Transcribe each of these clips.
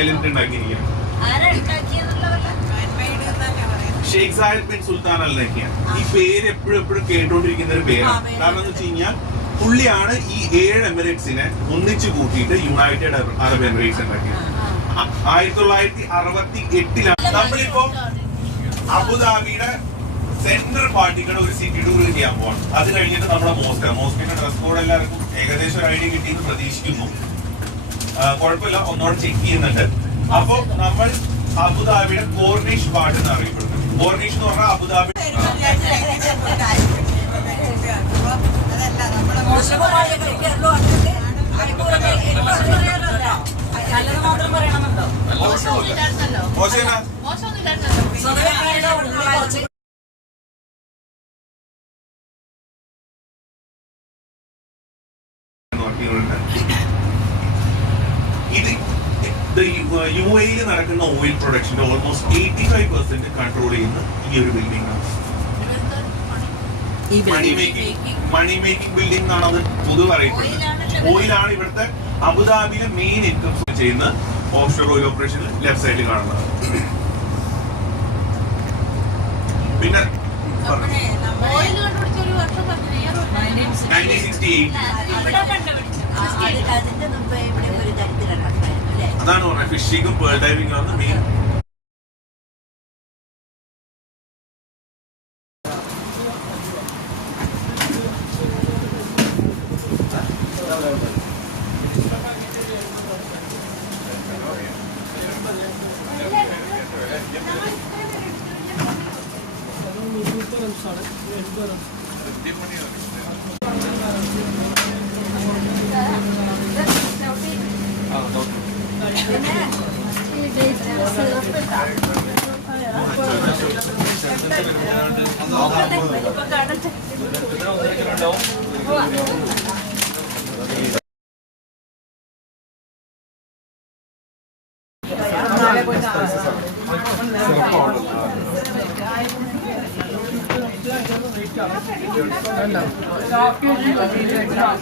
Island ഉണ്ടാക്കിയിരിക്കുകയാണ് Sheikh Zahid bin Sultan Al ഈ പേര് എപ്പോഴും എപ്പോഴും കേട്ടോണ്ടിരിക്കുന്ന ഒരു പേരാണ്. പേര്. കാരണം എന്ന് വെച്ച് കഴിഞ്ഞാൽ പുള്ളിയാണ് ഈ ഏഴ് എമിറേറ്റ്സിനെ ഒന്നിച്ചു കൂട്ടിയിട്ട് യുണൈറ്റഡ് അറബ് എമിറേറ്റ്സ് ഉണ്ടാക്കിയത്. ആയിരത്തി തൊള്ളായിരത്തി അറുപത്തി എട്ടിലാണ് നമ്മളിപ്പോ അബുദാബിയുടെ സെൻട്രൽ പാർട്ടികളുടെ ഒരു സിറ്റി ടൂർ ചെയ്യാൻ പോകണം അത് കഴിഞ്ഞിട്ട് നമ്മുടെ മോസ്ക് മോസ്കിന്റെ ഡ്രസ് കോഡ് എല്ലാവർക്കും ഏകദേശം ഒരു ഐഡിയ കിട്ടിയെന്ന് പ്രതീക്ഷിക്കുന്നു. കുഴപ്പമില്ല. ഒന്നോടെ ചെക്ക് ചെയ്യുന്നുണ്ട്. അപ്പോ നമ്മൾ അബുദാബിയുടെ കോർണിഷ് വാർഡ് എന്ന് അറിയപ്പെടുന്നത്. കോർണിഷ് എന്ന് പറഞ്ഞാൽ അബുദാബി അങ്ങനെ യു എയിൽ നടക്കുന്ന oil പ്രൊഡക്ഷന്റെ almost eighty five percent control ചെയ്യുന്ന ഈ ഒരു ബിൽഡിംഗ് ആണ്. Money making money making building എന്നാണ് അത് പൊതുവെ അറിയപ്പെടുന്നത് ഓയിലാണ് ഇവിടുത്തെ അബുദാബിയിലെ മെയിൻ ഇൻകം ചെയ്യുന്ന offshore oil operation left സൈഡിൽ കാണുന്നത്. പിന്നെ? നയന്റീൻ സിക്സ്റ്റി എയ്റ്റ് അതാണ് പറഞ്ഞത് ഫിഷിങ്ങും പേൾ ഡൈവിംഗും ആണ് മെയിൻ സാറ് എൺപത്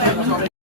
ചെറുപ്പമാണ്